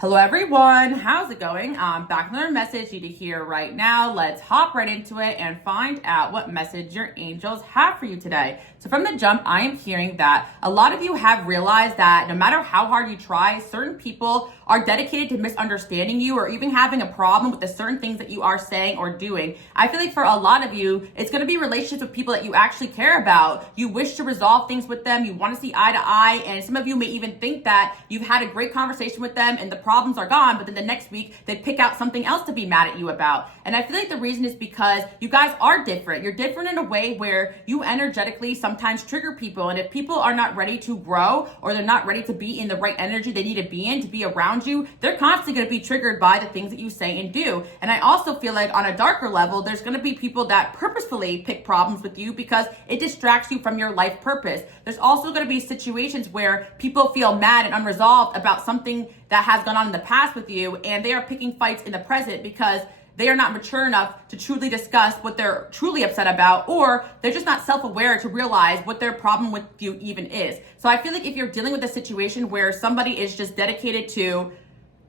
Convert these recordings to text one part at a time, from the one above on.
Hello everyone, how's it going? Back with another message you to hear right now. Let's hop right into it and find out what message your angels have for you today. So from the jump, I am hearing that a lot of you have realized that no matter how hard you try, certain people are dedicated to misunderstanding you or even having a problem with the certain things that you are saying or doing. I feel like for a lot of you, it's going to be relationships with people that you actually care about. You wish to resolve things with them. You want to see eye to eye. And some of you may even think that you've had a great conversation with them and the problems are gone, but then the next week they pick out something else to be mad at you about. And I feel like the reason is because you guys are different. You're different in a way where you energetically sometimes trigger people. And if people are not ready to grow or they're not ready to be in the right energy they need to be in to be around you, they're constantly going to be triggered by the things that you say and do. And I also feel like on a darker level, there's going to be people that purposefully pick problems with you because it distracts you from your life purpose. There's also going to be situations where people feel mad and unresolved about something that has gone on in the past with you, and they are picking fights in the present because they are not mature enough to truly discuss what they're truly upset about, or they're just not self-aware to realize what their problem with you even is. So I feel like if you're dealing with a situation where somebody is just dedicated to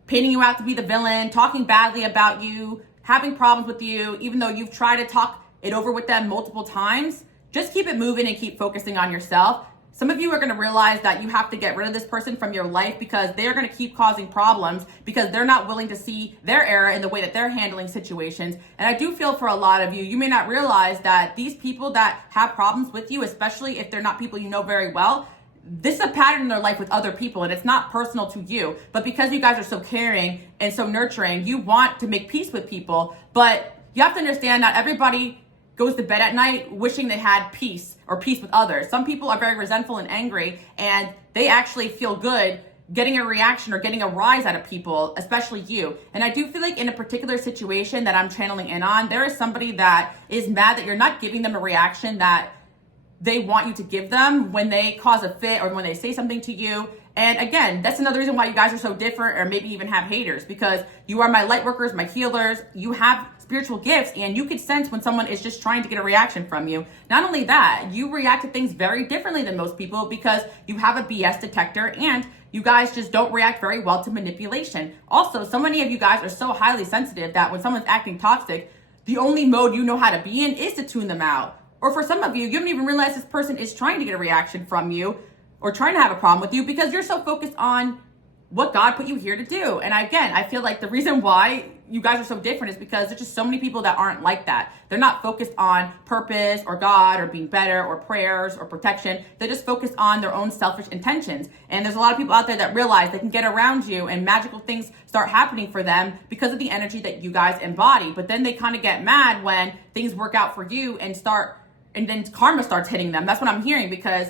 painting you out to be the villain, talking badly about you, having problems with you, even though you've tried to talk it over with them multiple times, just keep it moving and keep focusing on yourself. Some of you are going to realize that you have to get rid of this person from your life because they're going to keep causing problems because they're not willing to see their error in the way that they're handling situations. And I do feel for a lot of you, you may not realize that these people that have problems with you, especially if they're not people you know very well, this is a pattern in their life with other people, and it's not personal to you. But because you guys are so caring and so nurturing, you want to make peace with people. But you have to understand that everybody goes to bed at night wishing they had peace or peace with others. Some people are very resentful and angry, and they actually feel good getting a reaction or getting a rise out of people, especially you. And I do feel like in a particular situation that I'm channeling in on, there is somebody that is mad that you're not giving them a reaction that they want you to give them when they cause a fit or when they say something to you. And again, that's another reason why you guys are so different, or maybe even have haters, because you are my light workers, my healers. You have spiritual gifts, and you can sense when someone is just trying to get a reaction from you. Not only that, you react to things very differently than most people because you have a BS detector, and you guys just don't react very well to manipulation. Also, so many of you guys are so highly sensitive that when someone's acting toxic, the only mode you know how to be in is to tune them out. Or for some of you, you don't even realize this person is trying to get a reaction from you or trying to have a problem with you because you're so focused on what God put you here to do. And again, I feel like the reason why you guys are so different is because there's just so many people that aren't like that. They're not focused on purpose or God or being better or prayers or protection. They're just focused on their own selfish intentions. And there's a lot of people out there that realize they can get around you and magical things start happening for them because of the energy that you guys embody. But then they kind of get mad when things work out for you and then karma starts hitting them. That's what I'm hearing, because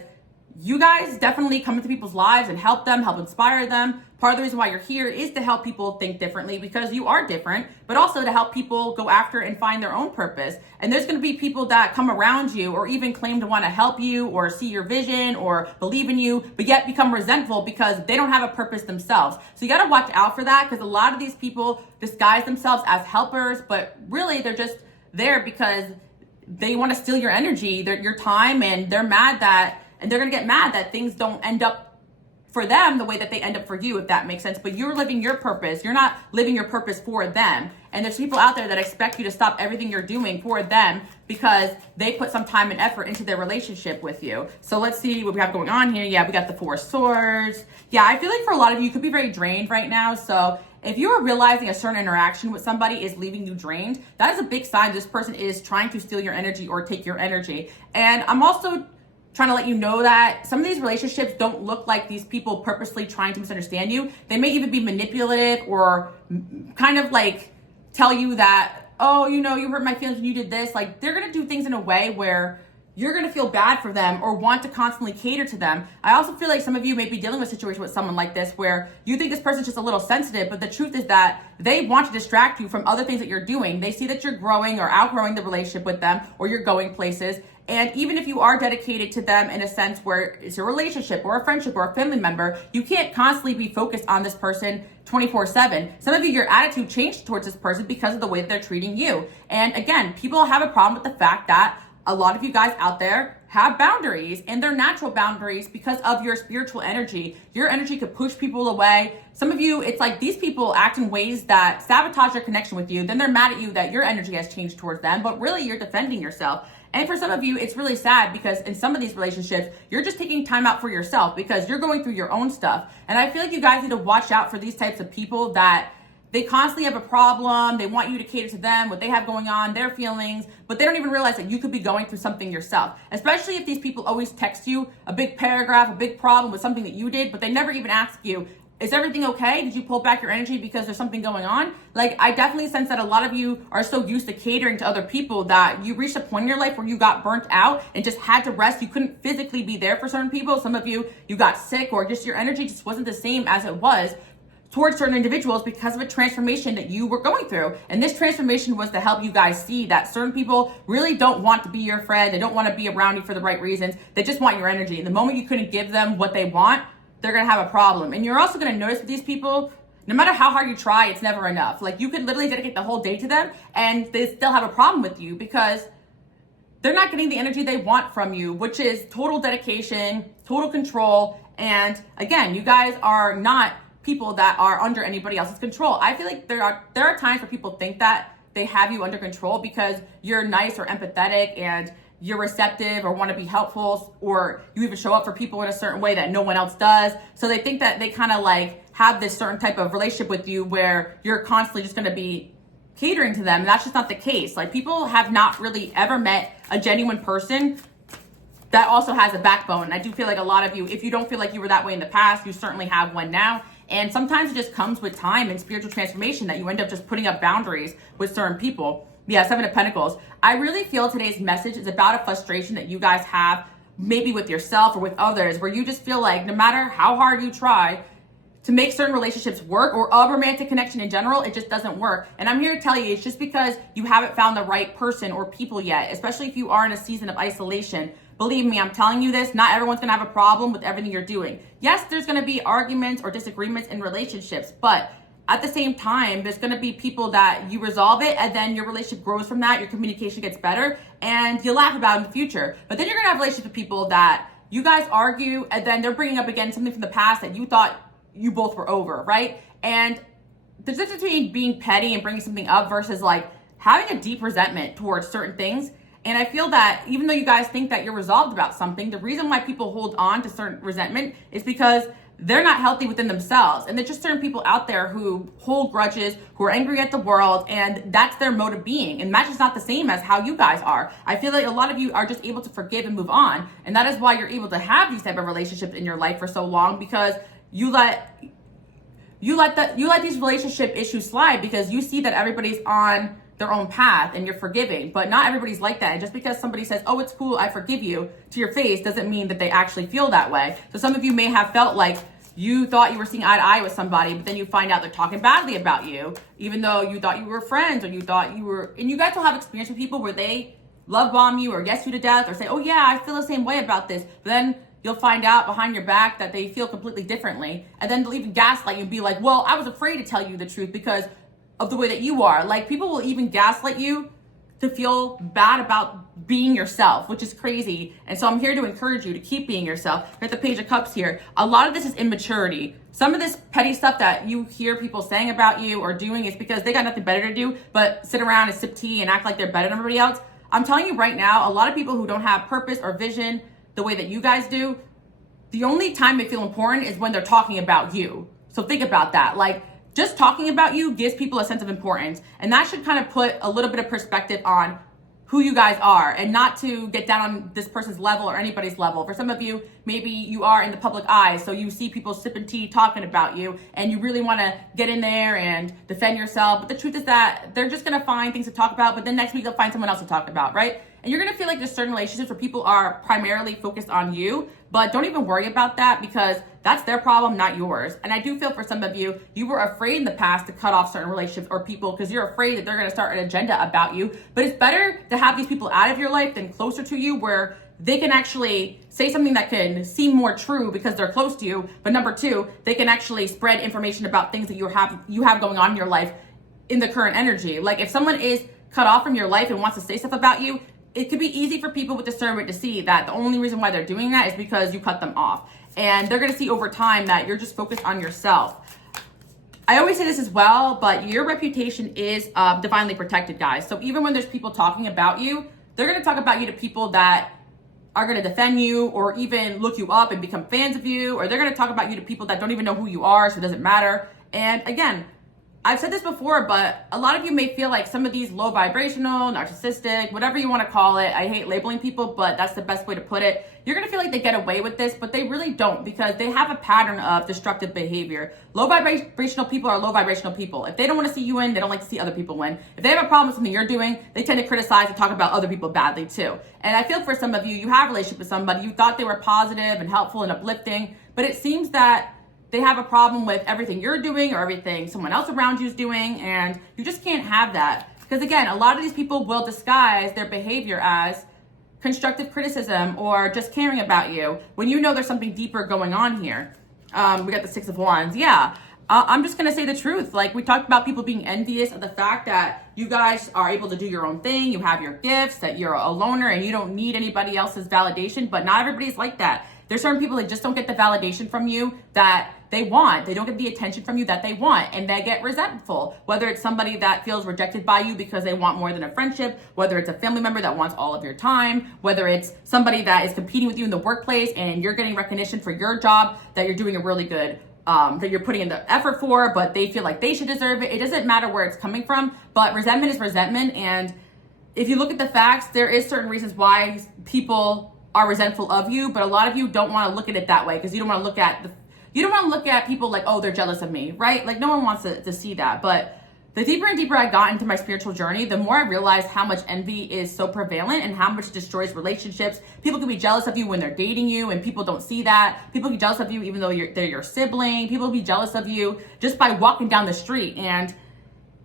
you guys definitely come into people's lives and help them, help inspire them. Part of the reason why you're here is to help people think differently because you are different, but also to help people go after and find their own purpose. And there's going to be people that come around you or even claim to want to help you or see your vision or believe in you, but yet become resentful because they don't have a purpose themselves. So you got to watch out for that, because a lot of these people disguise themselves as helpers, but really they're just there because they want to steal your energy, your time, and they're going to get mad that things don't end up for them the way that they end up for you, if that makes sense. But you're living your purpose. You're not living your purpose for them. And there's people out there that expect you to stop everything you're doing for them because they put some time and effort into their relationship with you. So let's see what we have going on here. Yeah, we got the 4 swords. Yeah, I feel like for a lot of you could be very drained right now. So if you are realizing a certain interaction with somebody is leaving you drained, that is a big sign this person is trying to steal your energy or take your energy. And I'm also trying to let you know that some of these relationships don't look like these people purposely trying to misunderstand you. They may even be manipulative or kind of like tell you that, oh, you hurt my feelings when you did this. Like, they're going to do things in a way where you're going to feel bad for them or want to constantly cater to them. I also feel like some of you may be dealing with a situation with someone like this where you think this person's just a little sensitive, but the truth is that they want to distract you from other things that you're doing. They see that you're growing or outgrowing the relationship with them, or you're going places. And even if you are dedicated to them in a sense where it's a relationship or a friendship or a family member, you can't constantly be focused on this person 24/7. Some of you, your attitude changed towards this person because of the way that they're treating you. And again, people have a problem with the fact that a lot of you guys out there have boundaries, and they're natural boundaries because of your spiritual energy. Your energy could push people away. Some of you, it's like these people act in ways that sabotage their connection with you. Then they're mad at you that your energy has changed towards them, but really you're defending yourself. And for some of you, it's really sad because in some of these relationships, you're just taking time out for yourself because you're going through your own stuff. And I feel like you guys need to watch out for these types of people that they constantly have a problem. They want you to cater to them, what they have going on, their feelings, but they don't even realize that you could be going through something yourself. Especially if these people always text you a big paragraph, a big problem with something that you did, but they never even ask you, is everything okay? Did you pull back your energy because there's something going on? Like, I definitely sense that a lot of you are so used to catering to other people that you reached a point in your life where you got burnt out and just had to rest. You couldn't physically be there for certain people. Some of you got sick, or just your energy just wasn't the same as it was towards certain individuals because of a transformation that you were going through. And this transformation was to help you guys see that certain people really don't want to be your friend. They don't want to be around you for the right reasons. They just want your energy. And the moment you couldn't give them what they want, they're going to have a problem. And you're also going to notice with these people, no matter how hard you try, it's never enough. Like, you could literally dedicate the whole day to them and they still have a problem with you because they're not getting the energy they want from you, which is total dedication, total control. And again, you guys are not people that are under anybody else's control. I feel like there are times where people think that they have you under control because you're nice or empathetic and you're receptive or want to be helpful, or you even show up for people in a certain way that no one else does. So they think that they kind of like have this certain type of relationship with you where you're constantly just going to be catering to them. And that's just not the case. Like, people have not really ever met a genuine person that also has a backbone. And I do feel like a lot of you, if you don't feel like you were that way in the past, you certainly have one now. And sometimes it just comes with time and spiritual transformation that you end up just putting up boundaries with certain people. Yeah, Seven of Pentacles. I really feel today's message is about a frustration that you guys have, maybe with yourself or with others, where you just feel like no matter how hard you try to make certain relationships work, or a romantic connection in general, it just doesn't work. And I'm here to tell you, it's just because you haven't found the right person or people yet, especially if you are in a season of isolation. Believe me, I'm telling you this, not everyone's gonna have a problem with everything you're doing. Yes, there's gonna be arguments or disagreements in relationships, but at the same time, there's gonna be people that you resolve it and then your relationship grows from that, your communication gets better, and you laugh about it in the future. But then you're gonna have relationships with people that you guys argue and then they're bringing up again something from the past that you thought you both were over, right? And there's a difference between being petty and bringing something up versus like having a deep resentment towards certain things. And I feel that even though you guys think that you're resolved about something, the reason why people hold on to certain resentment is because they're not healthy within themselves. And there's just certain people out there who hold grudges, who are angry at the world, and that's their mode of being. And that's just not the same as how you guys are. I feel like a lot of you are just able to forgive and move on. And that is why you're able to have these type of relationships in your life for so long, because you let these relationship issues slide because you see that everybody's on their own path and you're forgiving. But not everybody's like that. And just because somebody says, oh, it's cool, I forgive you, to your face doesn't mean that they actually feel that way. So some of you may have felt like you thought you were seeing eye to eye with somebody, but then you find out they're talking badly about you, even though you thought you were friends, or you thought you were, and you guys will have experience with people where they love bomb you or yes you to death or say, oh yeah, I feel the same way about this. But then you'll find out behind your back that they feel completely differently. And then they'll even gaslight you and be like, well, I was afraid to tell you the truth because of the way that you are. Like, people will even gaslight you to feel bad about being yourself, which is crazy. And so I'm here to encourage you to keep being yourself. At the Page of Cups here, a lot of this is immaturity. Some of this petty stuff that you hear people saying about you or doing is because they got nothing better to do but sit around and sip tea and act like they're better than everybody else. I'm telling you right now, a lot of people who don't have purpose or vision the way that you guys do, the only time they feel important is when they're talking about you. So think about that. Like, just talking about you gives people a sense of importance, and that should kind of put a little bit of perspective on who you guys are, and not to get down on this person's level or anybody's level. For some of you, maybe you are in the public eye, so you see people sipping tea talking about you, and you really want to get in there and defend yourself. But the truth is that they're just going to find things to talk about, but then next week they'll find someone else to talk about, right? And you're going to feel like there's certain relationships where people are primarily focused on you, but don't even worry about that because that's their problem, not yours. And I do feel for some of you, you were afraid in the past to cut off certain relationships or people because you're afraid that they're going to start an agenda about you. But it's better to have these people out of your life than closer to you, where they can actually say something that can seem more true because they're close to you. But number two, they can actually spread information about things that you have going on in your life in the current energy. Like, if someone is cut off from your life and wants to say stuff about you, it could be easy for people with discernment to see that the only reason why they're doing that is because you cut them off. And they're going to see over time that you're just focused on yourself. I always say this as well, but your reputation is divinely protected, guys. So even when there's people talking about you, they're going to talk about you to people that are going to defend you or even look you up and become fans of you, or they're going to talk about you to people that don't even know who you are, so it doesn't matter. And again, I've said this before, but a lot of you may feel like some of these low vibrational, narcissistic, whatever you want to call it. I hate labeling people, but that's the best way to put it. You're going to feel like they get away with this, but they really don't, because they have a pattern of destructive behavior. Low vibrational people are low vibrational people. If they don't want to see you win, they don't like to see other people win. If they have a problem with something you're doing, they tend to criticize and talk about other people badly too. And I feel for some of you, you have a relationship with somebody, you thought they were positive and helpful and uplifting, but it seems that they have a problem with everything you're doing or everything someone else around you is doing, and you just can't have that. Because again, a lot of these people will disguise their behavior as constructive criticism or just caring about you when you know there's something deeper going on here. We got the 6 of Wands. Yeah, I'm just gonna say the truth. Like, we talked about people being envious of the fact that you guys are able to do your own thing, you have your gifts, that you're a loner and you don't need anybody else's validation, but not everybody's like that. There's certain people that just don't get the validation from you that they want. They don't get the attention from you that they want, and they get resentful. Whether it's somebody that feels rejected by you because they want more than a friendship, whether it's a family member that wants all of your time, whether it's somebody that is competing with you in the workplace and you're getting recognition for your job that you're doing a really good, that you're putting in the effort for, but they feel like they should deserve it. It doesn't matter where it's coming from, but resentment is resentment. And if you look at the facts, there is certain reasons why people are resentful of you, but a lot of you don't want to look at it that way, because you don't want to look at people like, oh, they're jealous of me, right? Like, no one wants to see that. But the deeper and deeper I got into my spiritual journey, the more I realized how much envy is so prevalent and how much it destroys relationships. People can be jealous of you when they're dating you, and people don't see that. People can be jealous of you even though they're your sibling. People can be jealous of you just by walking down the street and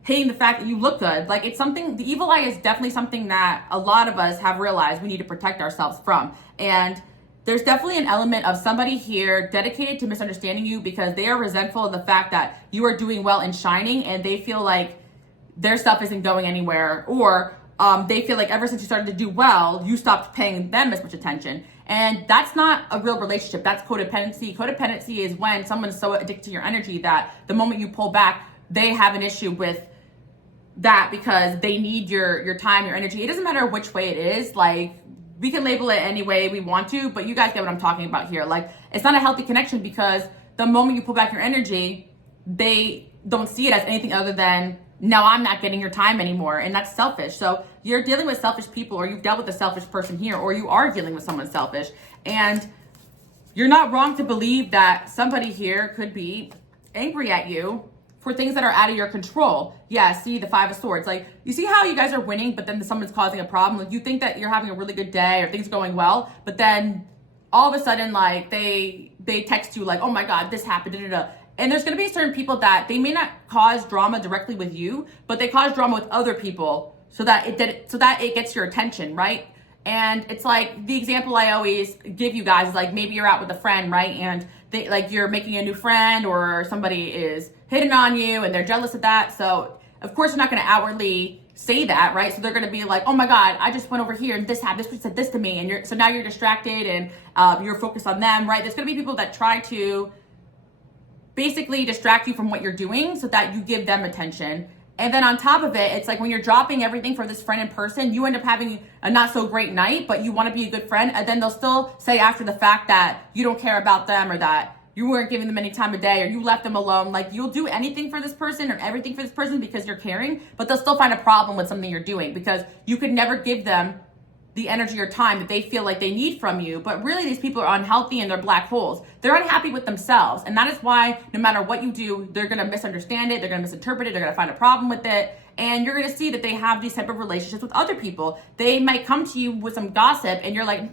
hating the fact that you look good. Like, it's something, the evil eye is definitely something that a lot of us have realized we need to protect ourselves from. And there's definitely an element of somebody here dedicated to misunderstanding you because they are resentful of the fact that you are doing well and shining, and they feel like their stuff isn't going anywhere, or they feel like ever since you started to do well, you stopped paying them as much attention. And that's not a real relationship. That's codependency. Codependency is when someone's so addicted to your energy that the moment you pull back, they have an issue with that because they need your time, your energy. It doesn't matter which way it is. Like, we can label it any way we want to, but you guys get what I'm talking about here. Like, it's not a healthy connection because the moment you pull back your energy, they don't see it as anything other than, no, I'm not getting your time anymore. And that's selfish. So you're dealing with selfish people, or you've dealt with a selfish person here, or you are dealing with someone selfish. And you're not wrong to believe that somebody here could be angry at you for things that are out of your control. Yeah, see the 5 of Swords. Like, you see how you guys are winning, but then someone's causing a problem. Like, you think that you're having a really good day or things are going well, but then all of a sudden, like, they text you like, oh my God, this happened, da-da-da. And there's gonna be certain people that they may not cause drama directly with you, but they cause drama with other people so that it gets your attention, right? And it's like, the example I always give you guys is like, maybe you're out with a friend, right? And they, like, you're making a new friend, or somebody is hitting on you and they're jealous of that. So of course you're not going to outwardly say that, right? So they're going to be like, oh my God, I just went over here and this happened, this person said this to me, and so now you're distracted and you're focused on them, right? There's going to be people that try to basically distract you from what you're doing so that you give them attention. And then on top of it, it's like when you're dropping everything for this friend in person, you end up having a not so great night, but you want to be a good friend. And then they'll still say after the fact that you don't care about them, or that you weren't giving them any time of day, or you left them alone. Like, you'll do anything for this person or everything for this person because you're caring, but they'll still find a problem with something you're doing because you could never give them the energy or time that they feel like they need from you. But really, these people are unhealthy and they're black holes. They're unhappy with themselves. And that is why no matter what you do, they're going to misunderstand it. They're going to misinterpret it. They're going to find a problem with it. And you're going to see that they have these type of relationships with other people. They might come to you with some gossip and you're like,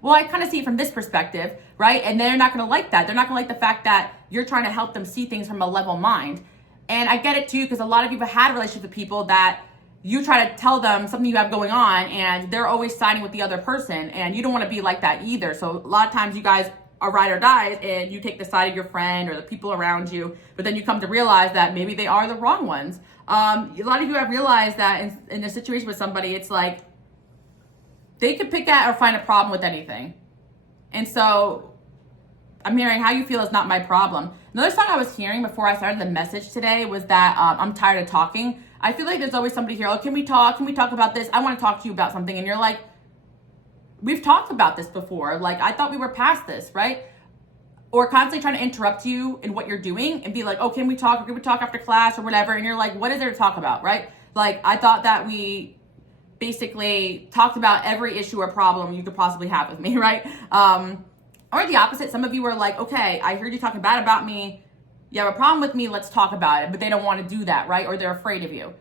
well, I kind of see it from this perspective, right? And they're not going to like that. They're not going to like the fact that you're trying to help them see things from a level mind. And I get it too, because a lot of people had relationships with people that you try to tell them something you have going on and they're always siding with the other person, and you don't want to be like that either. So a lot of times you guys are ride or dies and you take the side of your friend or the people around you, but then you come to realize that maybe they are the wrong ones. A lot of you have realized that in a situation with somebody, it's like they could pick at or find a problem with anything. And so I'm hearing how you feel is not my problem. Another song I was hearing before I started the message today was that I'm tired of talking. I feel like there's always somebody here, oh, can we talk? Can we talk about this? I want to talk to you about something. And you're like, we've talked about this before. Like, I thought we were past this, right? Or constantly trying to interrupt you in what you're doing and be like, oh, can we talk? Or can we talk after class or whatever? And you're like, what is there to talk about, right? Like, I thought that we basically talked about every issue or problem you could possibly have with me, right? Or the opposite. Some of you were like, okay, I heard you talking bad about me. You have a problem with me, let's talk about it. But they don't want to do that, right? Or they're afraid of you.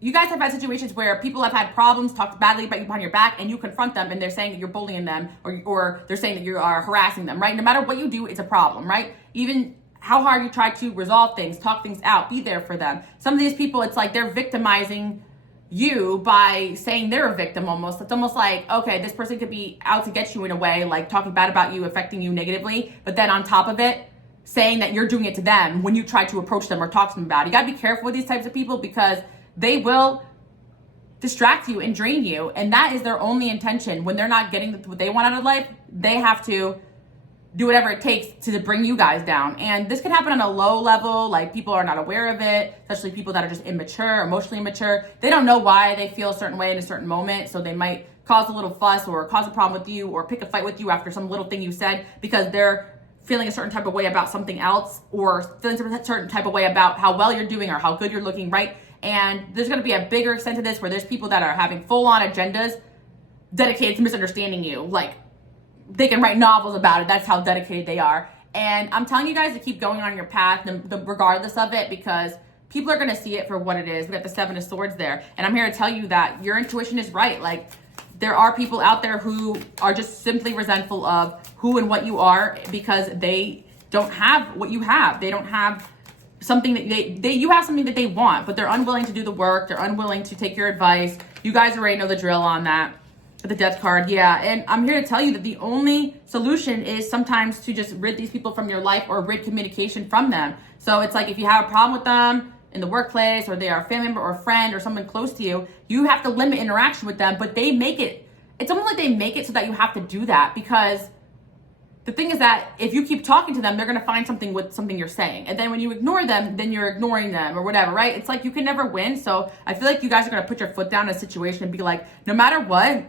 You guys have had situations where people have had problems, talked badly about you behind your back, and you confront them and they're saying that you're bullying them or they're saying that you are harassing them, right? No matter what you do, it's a problem, right? Even how hard you try to resolve things, talk things out, be there for them. Some of these people, it's like they're victimizing you by saying they're a victim almost. It's almost like, okay, this person could be out to get you in a way, like talking bad about you, affecting you negatively, but then on top of it, saying that you're doing it to them when you try to approach them or talk to them about it. You gotta be careful with these types of people because they will distract you and drain you, and that is their only intention. When they're not getting what they want out of life, they have to do whatever it takes to bring you guys down. And this can happen on a low level, like people are not aware of it, especially people that are just immature, emotionally immature. They don't know why they feel a certain way in a certain moment, so they might cause a little fuss or cause a problem with you or pick a fight with you after some little thing you said because they're feeling a certain type of way about something else or feeling a certain type of way about how well you're doing or how good you're looking, right? And there's going to be a bigger extent to this where there's people that are having full-on agendas dedicated to misunderstanding you. Like, they can write novels about it. That's how dedicated they are. And I'm telling you guys to keep going on your path regardless of it because people are going to see it for what it is. We got the Seven of Swords there. And I'm here to tell you that your intuition is right. Like, there are people out there who are just simply resentful of who and what you are because they don't have what you have. They don't have something that you have something that they want, but they're unwilling to do the work. They're unwilling to take your advice. You guys already know the drill on that. The Death card, yeah. And I'm here to tell you that the only solution is sometimes to just rid these people from your life or rid communication from them. So it's like if you have a problem with them in the workplace or they are a family member or a friend or someone close to you, you have to limit interaction with them, but they make it, it's almost like they make it so that you have to do that because the thing is that if you keep talking to them, they're going to find something with something you're saying. And then when you ignore them, then you're ignoring them or whatever, right? It's like you can never win. So I feel like you guys are going to put your foot down in a situation and be like, no matter what,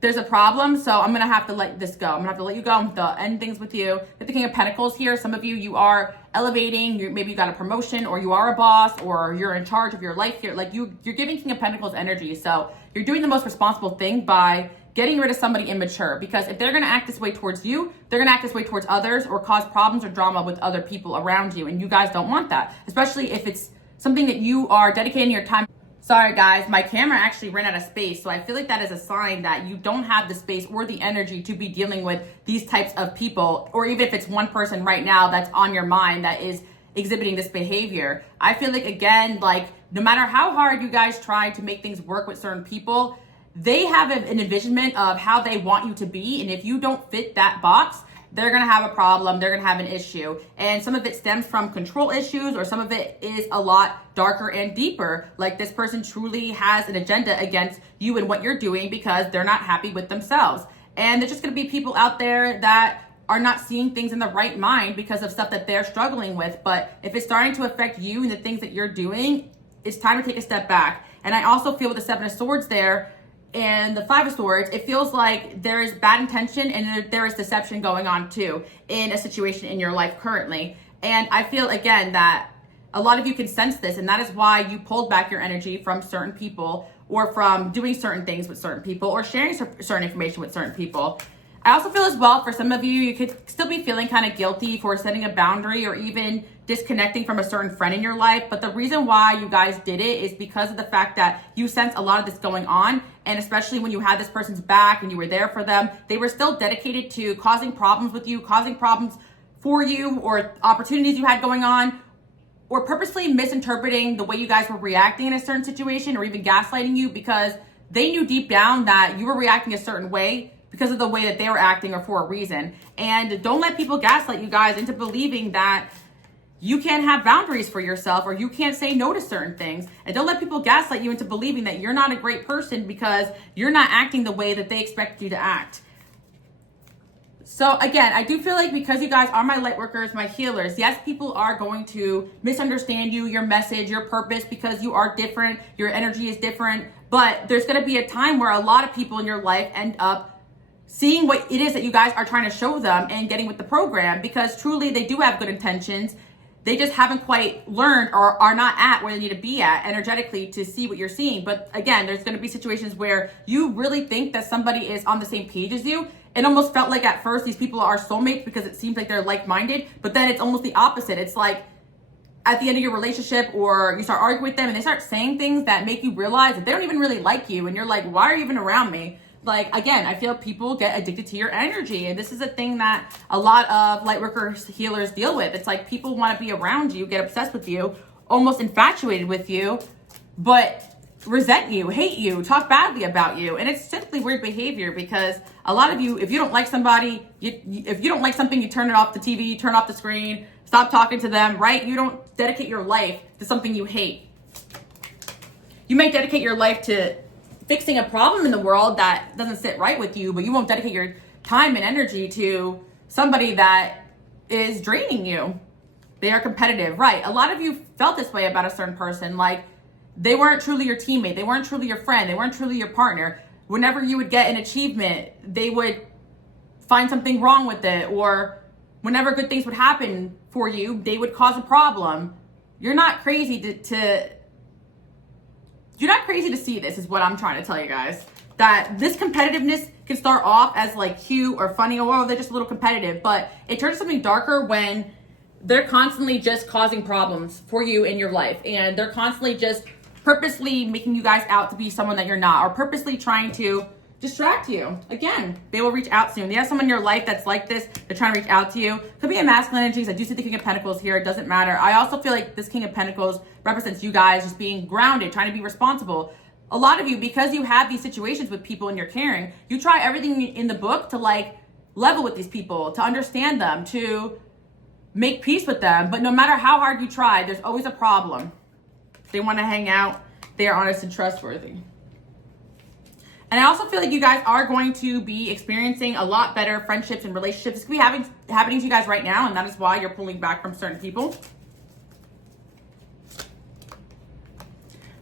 there's a problem, so I'm going to have to let this go. I'm going to have to let you go. I'm going to end things with you. With the King of Pentacles here, some of you, you are elevating. Maybe you got a promotion or you are a boss or you're in charge of your life here. Like you're giving King of Pentacles energy. So you're doing the most responsible thing by getting rid of somebody immature. Because if they're going to act this way towards you, they're going to act this way towards others or cause problems or drama with other people around you. And you guys don't want that, especially if it's something that you are dedicating your time. Sorry guys, my camera actually ran out of space. So I feel like that is a sign that you don't have the space or the energy to be dealing with these types of people. Or even if it's one person right now that's on your mind that is exhibiting this behavior. I feel like, again, like no matter how hard you guys try to make things work with certain people, they have an envisionment of how they want you to be. And if you don't fit that box, they're going to have a problem. They're going to have an issue. And some of it stems from control issues or some of it is a lot darker and deeper. Like this person truly has an agenda against you and what you're doing because they're not happy with themselves. And there's just going to be people out there that are not seeing things in the right mind because of stuff that they're struggling with. But if it's starting to affect you and the things that you're doing, it's time to take a step back. And I also feel with the Seven of Swords there, and the Five of Swords, it feels like there is bad intention and there is deception going on too in a situation in your life currently. And I feel, again, that a lot of you can sense this, and that is why you pulled back your energy from certain people or from doing certain things with certain people or sharing certain information with certain people. I also feel as well, for some of you, you could still be feeling kind of guilty for setting a boundary or even disconnecting from a certain friend in your life. But the reason why you guys did it is because of the fact that you sense a lot of this going on. And especially when you had this person's back and you were there for them, they were still dedicated to causing problems with you, causing problems for you or opportunities you had going on, or purposely misinterpreting the way you guys were reacting in a certain situation or even gaslighting you because they knew deep down that you were reacting a certain way because of the way that they were acting or for a reason. And don't let people gaslight you guys into believing that you can't have boundaries for yourself, or you can't say no to certain things. And don't let people gaslight you into believing that you're not a great person because you're not acting the way that they expect you to act. So again, I do feel like because you guys are my light workers, my healers, yes, people are going to misunderstand you, your message, your purpose, because you are different, your energy is different. But there's going to be a time where a lot of people in your life end up seeing what it is that you guys are trying to show them and getting with the program, because truly they do have good intentions. They just haven't quite learned or are not at where they need to be at energetically to see what you're seeing. But again, there's going to be situations where you really think that somebody is on the same page as you. It almost felt like at first these people are soulmates because it seems like they're like-minded, but then it's almost the opposite. It's like at the end of your relationship, or you start arguing with them and they start saying things that make you realize that they don't even really like you. And you're like, why are you even around me? Like, again, I feel people get addicted to your energy. And this is a thing that a lot of light workers, healers deal with. It's like people want to be around you, get obsessed with you, almost infatuated with you, but resent you, hate you, talk badly about you. And it's simply weird behavior, because a lot of you, if you don't like somebody, if you don't like something, you turn it off the TV, you turn off the screen, stop talking to them, right? You don't dedicate your life to something you hate. You may dedicate your life to fixing a problem in the world that doesn't sit right with you, but you won't dedicate your time and energy to somebody that is draining you. They are competitive, right? A lot of you felt this way about a certain person, like they weren't truly your teammate, they weren't truly your friend, they weren't truly your partner. Whenever you would get an achievement, they would find something wrong with it, or whenever good things would happen for you, they would cause a problem. You're not crazy you're not crazy to see this, is what I'm trying to tell you guys. That this competitiveness can start off as like cute or funny, or oh, they're just a little competitive, but it turns something darker when they're constantly just causing problems for you in your life, and they're constantly just purposely making you guys out to be someone that you're not, or purposely trying to distract you. Again, they will reach out soon. You have someone in your life that's like this. They're trying to reach out to you. Could be a masculine energies. I do see the King of Pentacles here. It doesn't matter. I also feel like this King of Pentacles represents you guys just being grounded, trying to be responsible. A lot of you, because you have these situations with people and you're caring, you try everything in the book to like level with these people, to understand them, to make peace with them. But no matter how hard you try, there's always a problem. They want to hang out. They are honest and trustworthy. And I also feel like you guys are going to be experiencing a lot better friendships and relationships. This could be happening to you guys right now, and that is why you're pulling back from certain people.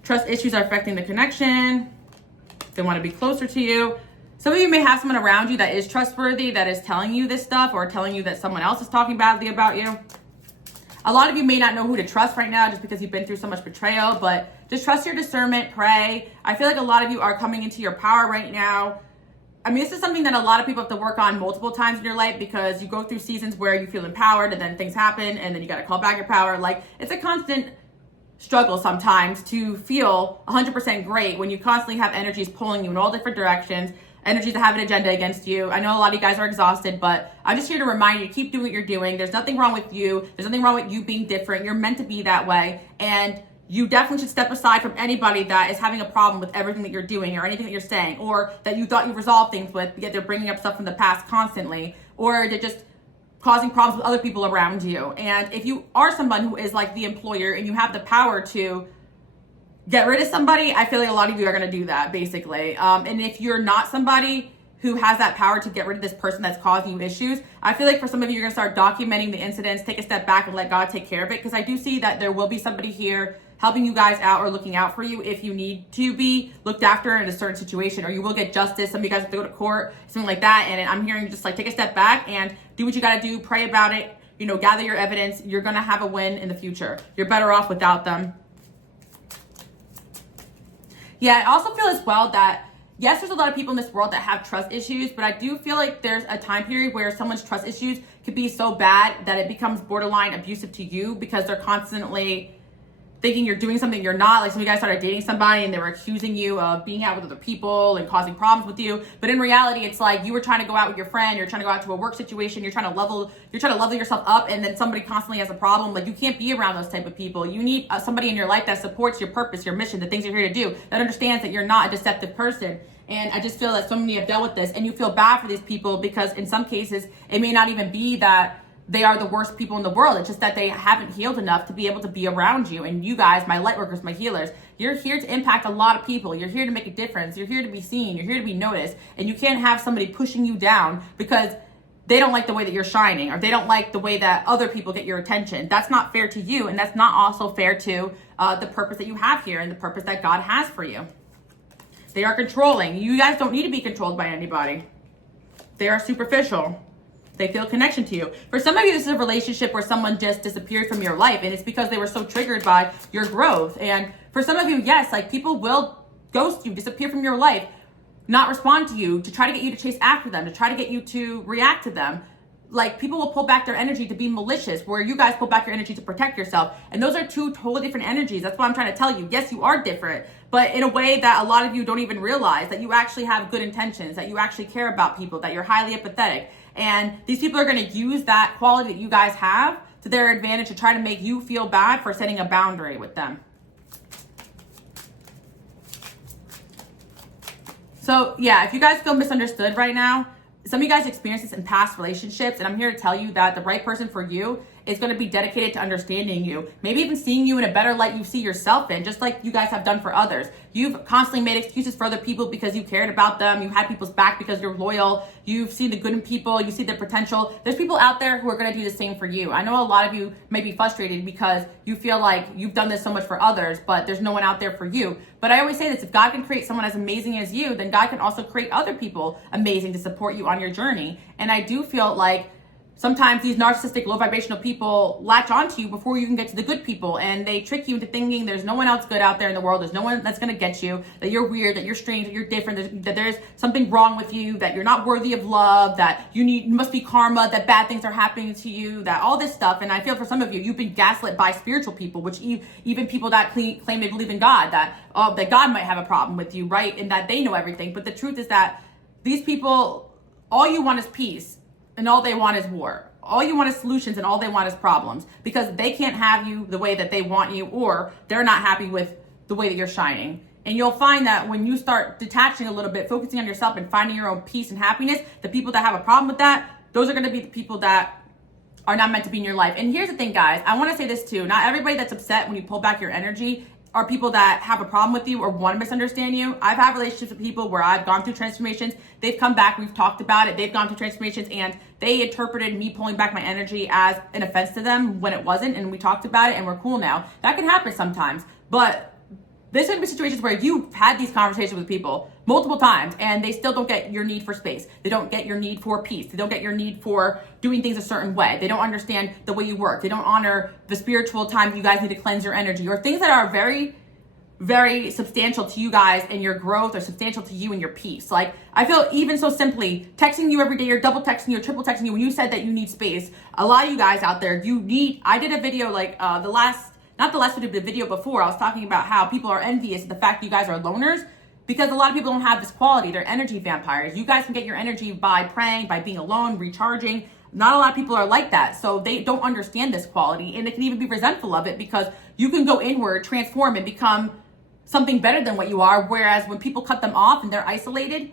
Trust issues are affecting the connection. They want to be closer to you. Some of you may have someone around you that is trustworthy, that is telling you this stuff, or telling you that someone else is talking badly about you. A lot of you may not know who to trust right now just because you've been through so much betrayal, but just trust your discernment, pray. I feel like a lot of you are coming into your power right now. I mean, this is something that a lot of people have to work on multiple times in your life, because you go through seasons where you feel empowered and then things happen and then you got to call back your power. Like, it's a constant struggle sometimes to feel 100% great when you constantly have energies pulling you in all different directions. Energies that have an agenda against you. I know a lot of you guys are exhausted, but I'm just here to remind you, keep doing what you're doing. There's nothing wrong with you. There's nothing wrong with you being different. You're meant to be that way. And you definitely should step aside from anybody that is having a problem with everything that you're doing or anything that you're saying, or that you thought you resolved things with, yet they're bringing up stuff from the past constantly, or they're just causing problems with other people around you. And if you are someone who is like the employer and you have the power to get rid of somebody, I feel like a lot of you are going to do that, basically. And if you're not somebody who has that power to get rid of this person that's causing you issues, I feel like for some of you, you're going to start documenting the incidents, take a step back and let God take care of it. Because I do see that there will be somebody here helping you guys out or looking out for you if you need to be looked after in a certain situation, or you will get justice. Some of you guys have to go to court, something like that. And I'm hearing just like take a step back and do what you got to do, pray about it, gather your evidence. You're going to have a win in the future. You're better off without them. Yeah, I also feel as well that, yes, there's a lot of people in this world that have trust issues, but I do feel like there's a time period where someone's trust issues could be so bad that it becomes borderline abusive to you, because they're constantly thinking you're doing something you're not. Like, some of you guys started dating somebody and they were accusing you of being out with other people and causing problems with you. But in reality, it's like you were trying to go out with your friend, you're trying to go out to a work situation, you're trying to level yourself up, and then somebody constantly has a problem. Like, you can't be around those type of people. You need somebody in your life that supports your purpose, your mission, the things you're here to do, that understands that you're not a deceptive person. And I just feel that so many have dealt with this, and you feel bad for these people, because in some cases, it may not even be that they are the worst people in the world. It's just that they haven't healed enough to be able to be around you. And you guys, my light workers, my healers, you're here to impact a lot of people. You're here to make a difference. You're here to be seen. You're here to be noticed. And you can't have somebody pushing you down because they don't like the way that you're shining, or they don't like the way that other people get your attention. That's not fair to you. And that's not also fair to the purpose that you have here and the purpose that God has for you. They are controlling. You guys don't need to be controlled by anybody. They are superficial. They feel connection to you. For some of you, this is a relationship where someone just disappeared from your life, and it's because they were so triggered by your growth. And for some of you, yes, like people will ghost you, disappear from your life, not respond to you, to try to get you to chase after them, to try to get you to react to them. Like people will pull back their energy to be malicious, where you guys pull back your energy to protect yourself. And those are two totally different energies. That's why I'm trying to tell you, yes, you are different, but in a way that a lot of you don't even realize, that you actually have good intentions, that you actually care about people, that you're highly empathetic. And these people are going to use that quality that you guys have to their advantage to try to make you feel bad for setting a boundary with them. So yeah, if you guys feel misunderstood right now, some of you guys experience this in past relationships, and I'm here to tell you that the right person for you is going to be dedicated to understanding you, maybe even seeing you in a better light you see yourself in, just like you guys have done for others. You've constantly made excuses for other people because you cared about them. You had people's back because you're loyal. You've seen the good in people. You see their potential. There's people out there who are going to do the same for you. I know a lot of you may be frustrated because you feel like you've done this so much for others, but there's no one out there for you. But I always say this, if God can create someone as amazing as you, then God can also create other people amazing to support you on your journey. And I do feel like sometimes these narcissistic, low vibrational people latch onto you before you can get to the good people, and they trick you into thinking there's no one else good out there in the world. There's no one that's going to get you, that you're weird, that you're strange, that you're different, that there's something wrong with you, that you're not worthy of love, that you must be karma, that bad things are happening to you, that all this stuff. And I feel for some of you, you've been gaslit by spiritual people, which even people that claim they believe in God, that God might have a problem with you, right? And that they know everything. But the truth is that these people, all you want is peace. And all they want is war. All you want is solutions, and all they want is problems, because they can't have you the way that they want you, or they're not happy with the way that you're shining. And you'll find that when you start detaching a little bit, focusing on yourself and finding your own peace and happiness, the people that have a problem with that, those are going to be the people that are not meant to be in your life. And here's the thing, guys, I want to say this too. Not everybody that's upset when you pull back your energy are people that have a problem with you or want to misunderstand you. I've had relationships with people where I've gone through transformations. They've come back, we've talked about it, they've gone through transformations, and they interpreted me pulling back my energy as an offense to them when it wasn't, and we talked about it and we're cool now. That can happen sometimes, but there's going to be situations where you've had these conversations with people multiple times and they still don't get your need for space. They don't get your need for peace. They don't get your need for doing things a certain way. They don't understand the way you work. They don't honor the spiritual time you guys need to cleanse your energy, or things that are very, very substantial to you guys and your growth, or substantial to you and your peace. Like, I feel even so simply texting you every day, or double texting you, or triple texting you when you said that you need space. A lot of you guys out there, I did a video like not the last video, but the video before, I was talking about how people are envious of the fact that you guys are loners, because a lot of people don't have this quality. They're energy vampires. You guys can get your energy by praying, by being alone, recharging. Not a lot of people are like that, so they don't understand this quality, and they can even be resentful of it, because you can go inward, transform, and become something better than what you are, whereas when people cut them off and they're isolated,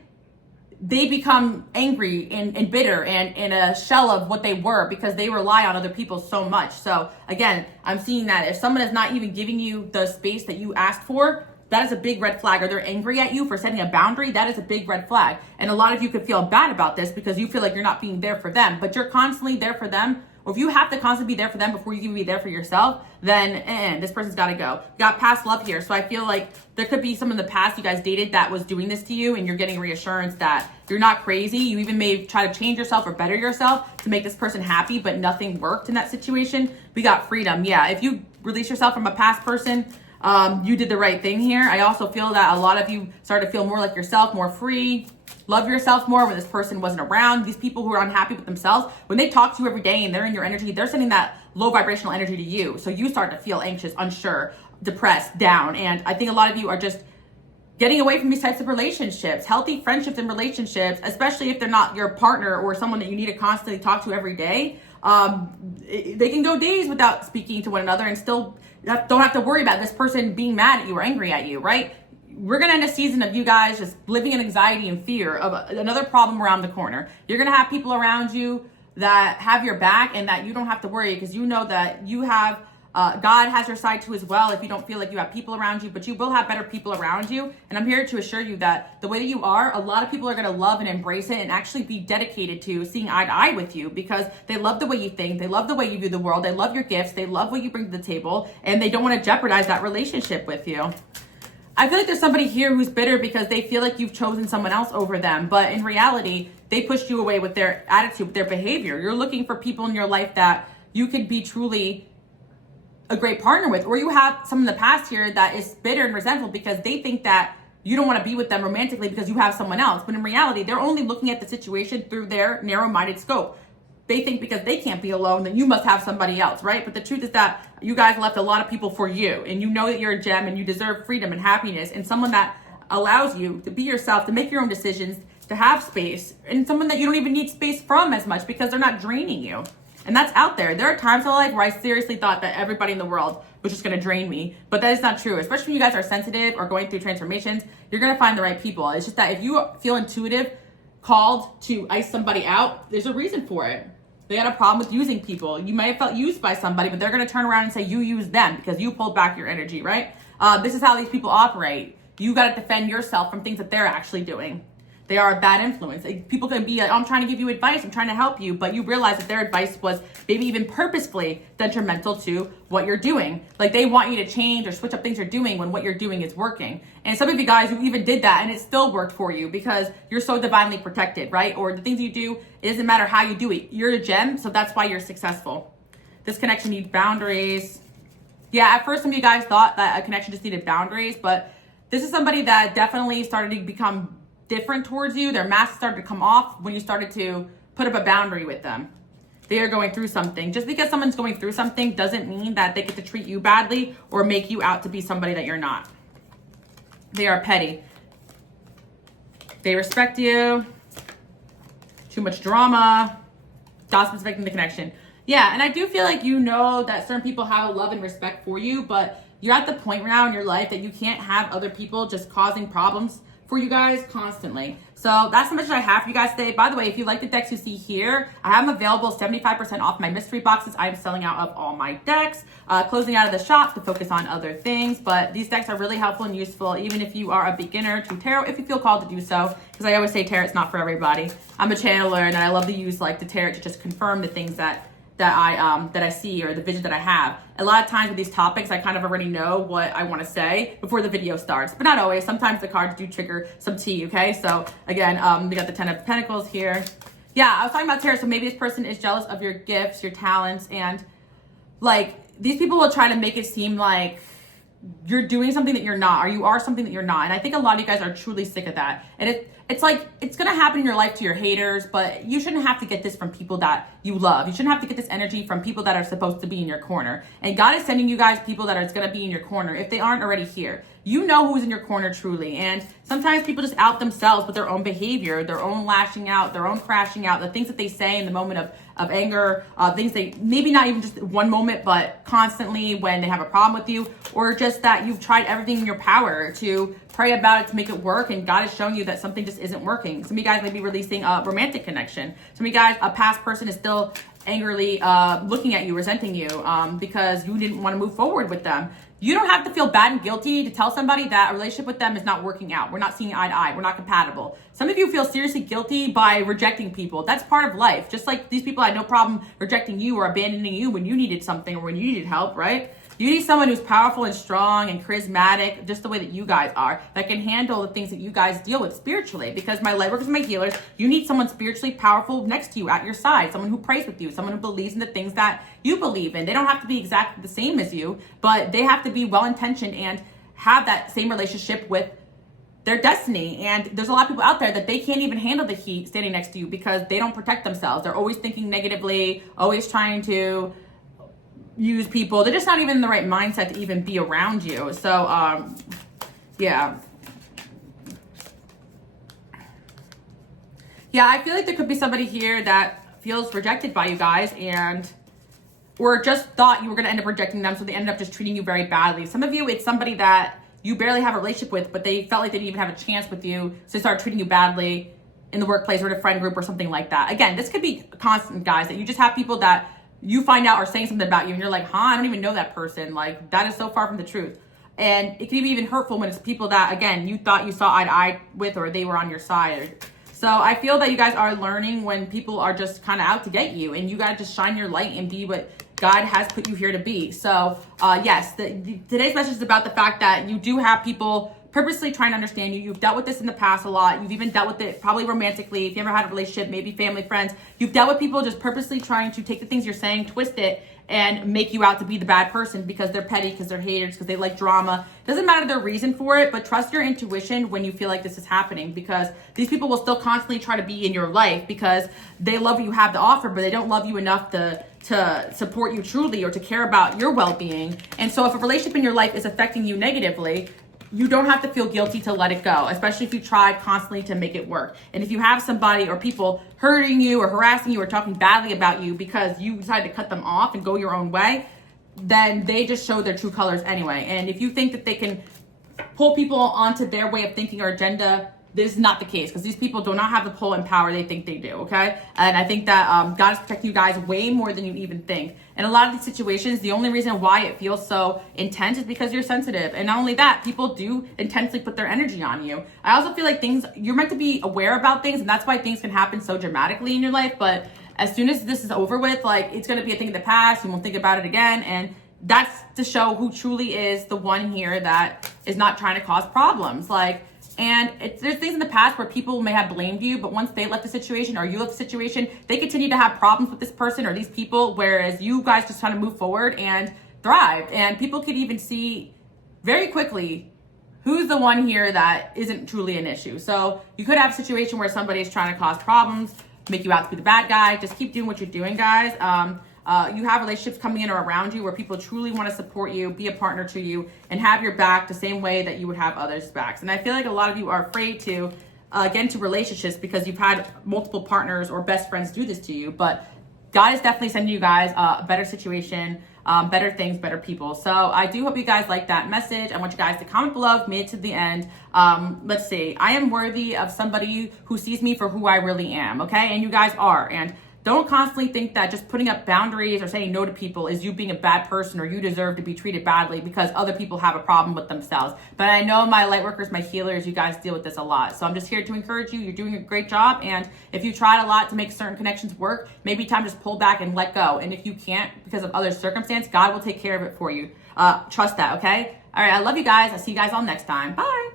they become angry and bitter and in a shell of what they were, because they rely on other people so much. So again, I'm seeing that if someone is not even giving you the space that you asked for, that is a big red flag. Or they're angry at you for setting a boundary, that is a big red flag. And a lot of you could feel bad about this because you feel like you're not being there for them, but you're constantly there for them. Or if you have to constantly be there for them before you can be there for yourself, then this person's got to go. You got past love here. So I feel like there could be someone in the past you guys dated that was doing this to you, and you're getting reassurance that you're not crazy. You even may try to change yourself or better yourself to make this person happy, but nothing worked in that situation. We got freedom. Yeah, if you release yourself from a past person, you did the right thing here. I also feel that a lot of you started to feel more like yourself, more free, love yourself more when this person wasn't around. These people who are unhappy with themselves, when they talk to you every day and they're in your energy, they're sending that low vibrational energy to you. So you start to feel anxious, unsure, depressed, down. And I think a lot of you are just getting away from these types of relationships, healthy friendships and relationships, especially if they're not your partner or someone that you need to constantly talk to every day. They can go days without speaking to one another and still don't have to worry about this person being mad at you or angry at you, right? We're going to end a season of you guys just living in anxiety and fear of another problem around the corner. You're going to have people around you that have your back and that you don't have to worry, because you know that you have God has your side too as well. If you don't feel like you have people around you, but you will have better people around you. And I'm here to assure you that the way that you are, a lot of people are going to love and embrace it and actually be dedicated to seeing eye to eye with you, because they love the way you think. They love the way you view the world. They love your gifts. They love what you bring to the table, and they don't want to jeopardize that relationship with you. I feel like there's somebody here who's bitter because they feel like you've chosen someone else over them. But in reality, they pushed you away with their attitude, with their behavior. You're looking for people in your life that you can be truly a great partner with. Or you have someone in the past here that is bitter and resentful because they think that you don't want to be with them romantically because you have someone else. But in reality, they're only looking at the situation through their narrow-minded scope. They think because they can't be alone, then you must have somebody else, right? But the truth is that you guys left a lot of people for you, and you know that you're a gem and you deserve freedom and happiness and someone that allows you to be yourself, to make your own decisions, to have space, and someone that you don't even need space from as much because they're not draining you. And that's out there. There are times in life where I seriously thought that everybody in the world was just going to drain me, but that is not true. Especially when you guys are sensitive or going through transformations, you're going to find the right people. It's just that if you feel intuitive, called to ice somebody out, there's a reason for it. They had a problem with using people. You might have felt used by somebody, but they're going to turn around and say you used them because you pulled back your energy, right? This is how these people operate. You got to defend yourself from things that they're actually doing. They are a bad influence. People can be like, oh, I'm trying to give you advice, I'm trying to help you, but you realize that their advice was maybe even purposefully detrimental to what you're doing. Like they want you to change or switch up things you're doing when what you're doing is working. And some of you guys who even did that and it still worked for you because you're so divinely protected, right? Or the things you do, it doesn't matter how you do it. You're a gem, so that's why you're successful. This connection needs boundaries. Yeah, at first some of you guys thought that a connection just needed boundaries, but this is somebody that definitely started to become different towards you. Their mask started to come off when you started to put up a boundary with them. They are going through something. Just because someone's going through something doesn't mean that they get to treat you badly or make you out to be somebody that you're not. They are petty. They respect you. Too much drama. Gossip's affecting the connection. Yeah, and I do feel like you know that certain people have a love and respect for you, but you're at the point now in your life that you can't have other people just causing problems for you guys constantly. So that's the message I have for you guys today. By the way, if you like the decks you see here, I have them available 75% off my mystery boxes. I'm selling out of all my decks, closing out of the shop to focus on other things. But these decks are really helpful and useful, even if you are a beginner to tarot, if you feel called to do so. Because I always say tarot's not for everybody. I'm a channeler and I love to use like the tarot to just confirm the things that I see or the vision that I have. A lot of times with these topics, I kind of already know what I want to say before the video starts, but not always. Sometimes the cards do trigger some tea, okay? So again, we got the 10 of Pentacles here. Yeah, I was talking about tarot, so maybe this person is jealous of your gifts, your talents, and like these people will try to make it seem like you're doing something that you're not, or you are something that you're not. And I think a lot of you guys are truly sick of that. And it's like, it's going to happen in your life to your haters, but you shouldn't have to get this from people that you love. You shouldn't have to get this energy from people that are supposed to be in your corner. And God is sending you guys people that are going to be in your corner if they aren't already here. You know who's in your corner truly. And sometimes people just out themselves with their own behavior, their own lashing out, their own crashing out, the things that they say in the moment of anger, things they, maybe not even just one moment, but constantly when they have a problem with you, or just that you've tried everything in your power to pray about it to make it work, and God is showing you that something just isn't working. Some of you guys may be releasing a romantic connection. Some of you guys, a past person is still angrily looking at you, resenting you because you didn't want to move forward with them. You don't have to feel bad and guilty to tell somebody that a relationship with them is not working out. We're not seeing eye to eye. We're not compatible. Some of you feel seriously guilty by rejecting people. That's part of life. Just like these people had no problem rejecting you or abandoning you when you needed something or when you needed help, right? You need someone who's powerful and strong and charismatic, just the way that you guys are, that can handle the things that you guys deal with spiritually. Because my light workers and my healers, you need someone spiritually powerful next to you, at your side, someone who prays with you, someone who believes in the things that you believe in. They don't have to be exactly the same as you, but they have to be well-intentioned and have that same relationship with their destiny. And there's a lot of people out there that they can't even handle the heat standing next to you because they don't protect themselves. They're always thinking negatively, always trying to use people. They're just not even in the right mindset to even be around you. So yeah, I feel like there could be somebody here that feels rejected by you guys, and or just thought you were going to end up rejecting them, so they ended up just treating you very badly. Some of you, it's somebody that you barely have a relationship with, but they felt like they didn't even have a chance with you, so they started treating you badly. in the workplace or in a friend group or something like that. Again, this could be constant, guys, that you just have people that you find out are saying something about you and you're like, huh, I don't even know that person. Like, that is so far from the truth. And it can be even hurtful when it's people that, again, you thought you saw eye to eye with, or they were on your side. So I feel that you guys are learning when people are just kind of out to get you, and you got to just shine your light and be what God has put you here to be. So yes, today's message is about the fact that you do have people purposely trying to understand you. You've dealt with this in the past a lot. You've even dealt with it probably romantically. If you ever had a relationship, maybe family, friends, you've dealt with people just purposely trying to take the things you're saying, twist it, and make you out to be the bad person because they're petty, because they're haters, because they like drama. Doesn't matter their reason for it, but trust your intuition when you feel like this is happening, because these people will still constantly try to be in your life because they love what you have to offer, but they don't love you enough to support you truly or to care about your well-being. And so if a relationship in your life is affecting you negatively, you don't have to feel guilty to let it go, especially if you try constantly to make it work. And if you have somebody or people hurting you or harassing you or talking badly about you because you decided to cut them off and go your own way, then they just show their true colors anyway. And if you think that they can pull people onto their way of thinking or agenda, this is not the case, because these people do not have the pull and power they think they do, okay? And I think that God is protecting you guys way more than you even think. In a lot of these situations, the only reason why it feels so intense is because you're sensitive. And not only that, people do intensely put their energy on you. I also feel like you're meant to be aware about things, and that's why things can happen so dramatically in your life. But as soon as this is over with, like, it's going to be a thing of the past. You won't think about it again. And that's to show who truly is the one here that is not trying to cause problems. And there's things in the past where people may have blamed you, but once they left the situation or you left the situation, they continue to have problems with this person or these people, whereas you guys just trying to move forward and thrive. And people could even see very quickly who's the one here that isn't truly an issue. So you could have a situation where somebody's trying to cause problems, make you out to be the bad guy. Just keep doing what you're doing, guys. You have relationships coming in or around you where people truly want to support you, be a partner to you, and have your back the same way that you would have others' backs. And I feel like a lot of you are afraid to get into relationships because you've had multiple partners or best friends do this to you. But God is definitely sending you guys a better situation, better things, better people. So I do hope you guys like that message. I want you guys to comment below if you made it to the end. Let's see. I am worthy of somebody who sees me for who I really am, okay? And you guys are. And don't constantly think that just putting up boundaries or saying no to people is you being a bad person or you deserve to be treated badly because other people have a problem with themselves. But I know my light workers, my healers, you guys deal with this a lot. So I'm just here to encourage you. You're doing a great job. And if you tried a lot to make certain connections work, maybe time to just pull back and let go. And if you can't because of other circumstance, God will take care of it for you. Trust that, okay? All right, I love you guys. I'll see you guys all next time. Bye.